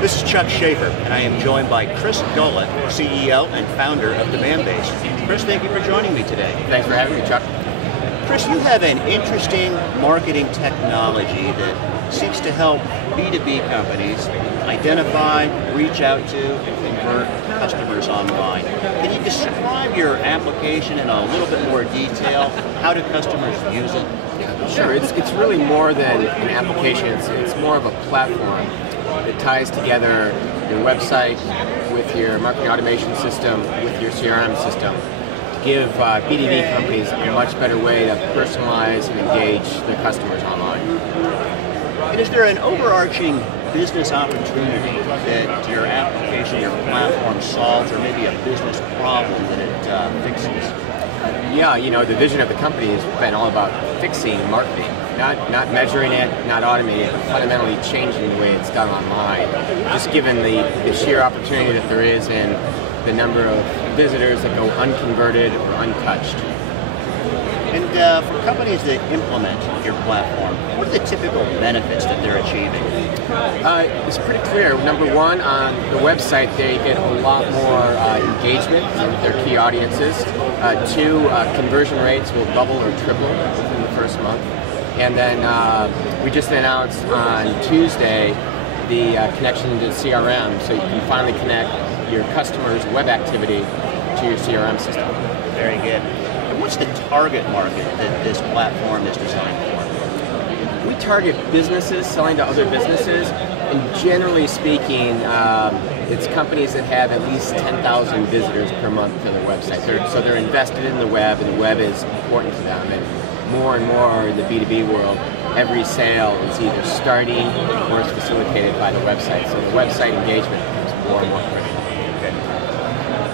This is Chuck Schaefer, and I am joined by Chris Gullett, CEO and founder of Demandbase. Chris, thank you for joining me today. Thanks for having me, Chuck. Chris, you have an interesting marketing technology that seeks to help B2B companies identify, reach out to, and convert customers online. Can you describe your application in a little bit more detail? How do customers use it? Sure, it's really more than an application. It's more of a platform that ties together your website with your marketing automation system, with your CRM system, to give B2B companies a much better way to personalize and engage their customers online. And is there an overarching business opportunity that your application, your platform solves, or maybe a business problem that it fixes? Yeah, you know, the vision of the company has been all about fixing marketing, not measuring it, not automating it, but fundamentally changing the way it's done online. Just given the sheer opportunity that there is in the number of visitors that go unconverted or untouched. And for companies that implement your platform, what are the typical benefits that they're achieving? It's pretty clear. Number one, on the website, they get a lot more engagement with their key audiences. Two, conversion rates will double or triple within the first month. And then we just announced on Tuesday the connection to CRM, so you can finally connect your customer's web activity to your CRM system. Very good. And what's the target market that this platform is designed for? We target businesses selling to other businesses, and generally speaking, it's companies that have at least 10,000 visitors per month to their website. So they're invested in the web, and the web is important to them. And more in the B2B world, every sale is either starting or is facilitated by the website. So the website engagement becomes more and more critical.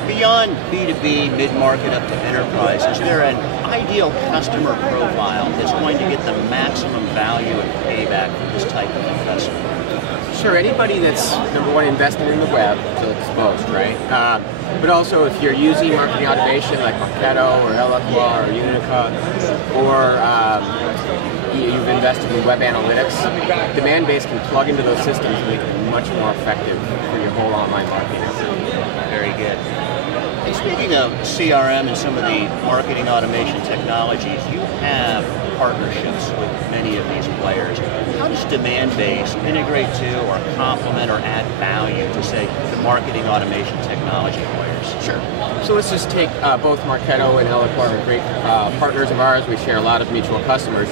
Beyond B2B, mid-market up to enterprise, is there an ideal customer profile that's going to get the maximum value and payback for this type of investment? Sure, anybody that's, number one, invested in the web, so exposed, right? But also if you're using marketing automation like Marketo or Eloqua or Unica, or you've invested in web analytics, Demandbase can plug into those systems and make it much more effective for your whole online marketing. Very good. And speaking of CRM and some of the marketing automation technologies, you have partnerships with many of these players. How does Demandbase integrate to or complement or add value to, say, the marketing automation technology players? Sure. So let's just take both Marketo and Eloqua are great partners of ours. We share a lot of mutual customers.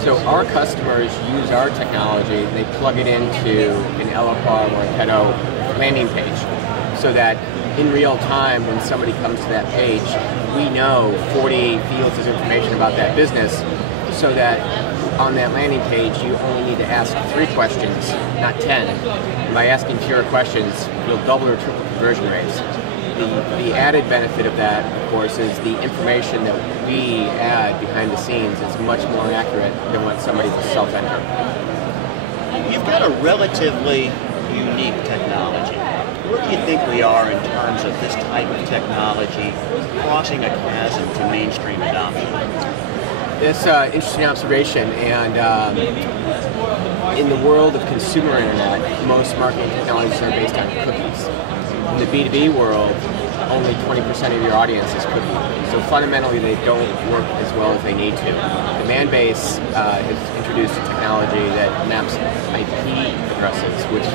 So our customers use our technology, they plug it into an Eloqua or Marketo landing page, so that in real time, when somebody comes to that page, we know 48 fields of information about that business, so that on that landing page, you only need to ask 3 questions, not 10. And by asking fewer questions, you'll double or triple conversion rates. The added benefit of that, of course, is the information that we add behind the scenes is much more accurate than what somebody will self-enter. You've got a relatively unique technology. Where do you think we are in terms of this type of technology crossing a chasm to mainstream adoption? It's an interesting observation, and in the world of consumer internet, most marketing technologies are based on cookies. In the B2B world, only 20% of your audience is cookie. So fundamentally, they don't work as well as they need to. Demandbase has introduced a technology that maps IP addresses, which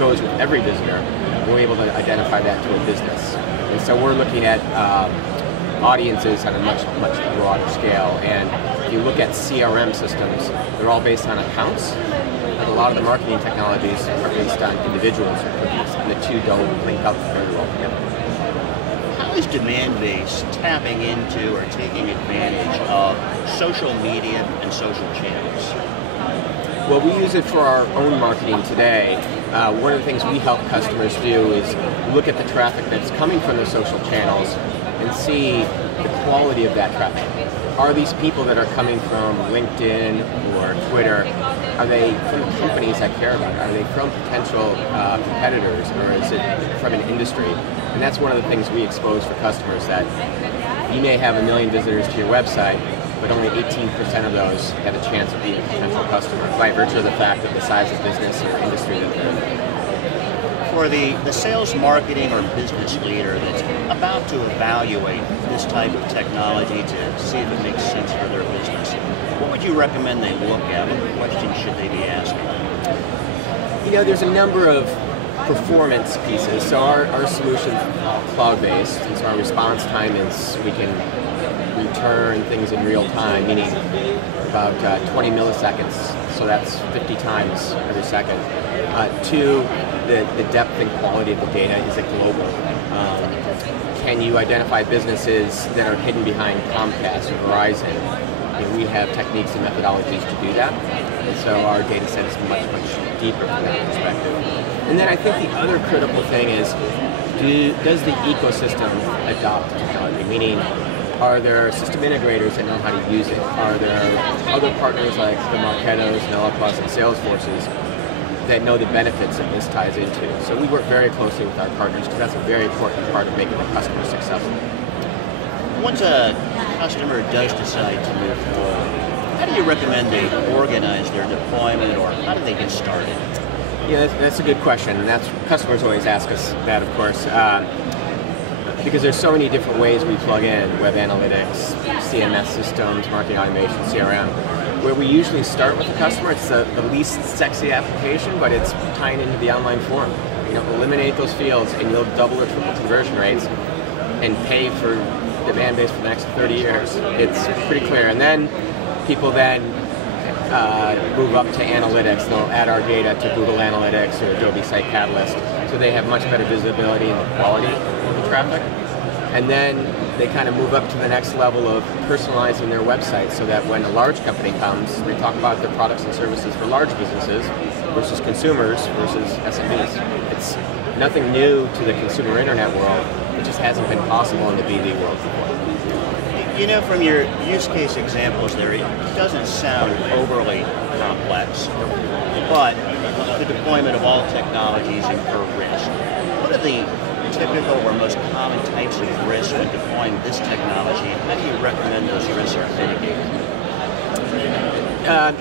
goes with every visitor. We're able to identify that to a business. And so we're looking at audiences on a much broader scale. And if you look at CRM systems, they're all based on accounts. But a lot of the marketing technologies are based on individuals or cookies, and the two don't link up very well together. How is Demandbase tapping into or taking advantage of social media and social channels? Well, we use it for our own marketing today. One of the things we help customers do is look at the traffic that's coming from the social channels and see the quality of that traffic. Are these people that are coming from LinkedIn or Twitter, are they from the companies I care about? Are they from potential competitors, or is it from an industry? And that's one of the things we expose for customers, that you may have 1 million visitors to your website, but only 18% of those have a chance of being a potential customer by virtue of the fact of the size of business or industry that they're in. For the sales, marketing, or business leader that's about to evaluate this type of technology to see if it makes sense for their business, what would you recommend they look at? What questions should they be asking? You know, there's a number of performance pieces. So our solution cloud-based, and so our response time is we can return things in real time, meaning about 20 milliseconds. So that's 50 times every second. Two, the depth and quality of the data, is it global? Can you identify businesses that are hidden behind Comcast or Verizon? And we have techniques and methodologies to do that. And so our data set is much, much deeper from that perspective. And then I think the other critical thing is, does the ecosystem adopt technology? Meaning, are there system integrators that know how to use it? Are there other partners like the Marketos, Plus, and Salesforces that know the benefits that this ties into? So we work very closely with our partners because that's a very important part of making the customer successful. Once a customer does decide to move forward, how do you recommend they organize their deployment, or how do they get started? Yeah, that's a good question, and customers always ask us that, of course, because there's so many different ways we plug in web analytics, CMS systems, marketing automation, CRM. Where we usually start with the customer, it's the least sexy application, but it's tying into the online form. You know, eliminate those fields, and you'll double or triple conversion rates, and pay for Demandbase for the next 30 years. It's pretty clear. And then people then move up to analytics. They'll add our data to Google Analytics or Adobe Site Catalyst, so they have much better visibility in the quality of the traffic. And then they kind of move up to the next level of personalizing their website, so that when a large company comes, they talk about their products and services for large businesses versus consumers versus SMBs. It's nothing new to the consumer internet world. It just hasn't been possible in the B2B world before. You know, from your use case examples there, it doesn't sound overly complex, but the deployment of all technologies incur risk. What are the typical or most common types of risks when deploying this technology, and how do you recommend those risks are mitigated?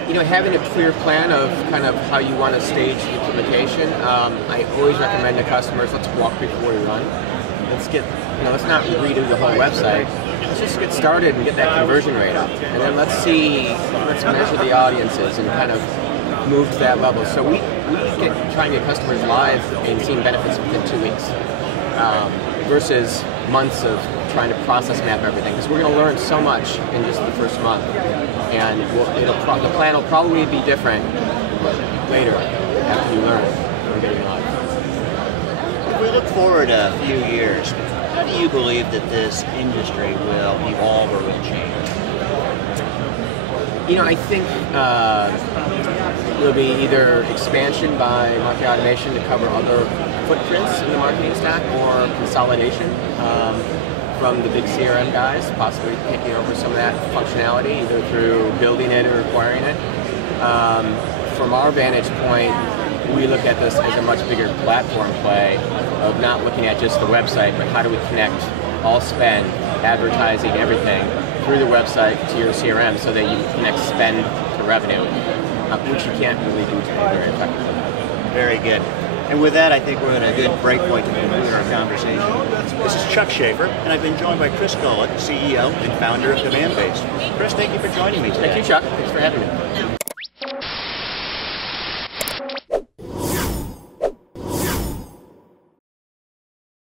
You know, having a clear plan of kind of how you want to stage the implementation. I always recommend to customers, let's walk before we run. Let's not redo the whole website. Let's just get started and get that conversion rate up. And then let's measure the audiences and kind of move to that level. So we try and get customers live and seeing benefits within 2 weeks. Versus months of trying to process map everything, because we're going to learn so much in just the first month, and the plan will probably be different later after you learn from getting live. If we look forward a few years, how do you believe that this industry will evolve or will change? You know, I think there'll be either expansion by marketing automation to cover other footprints in the marketing stack, or consolidation from the big CRM guys, possibly taking over some of that functionality, either through building it or acquiring it. From our vantage point, we look at this as a much bigger platform play of not looking at just the website, but how do we connect all spend, advertising, everything through the website to your CRM, so that you connect spend to revenue, which you can't really do today very effectively. Very good. And with that, I think we're at a good break point to conclude our conversation. This is Chuck Schaefer, and I've been joined by Chris Gullett, CEO and founder of Demandbase. Chris, thank you for joining me today. Thank you, Chuck. Thanks for having me.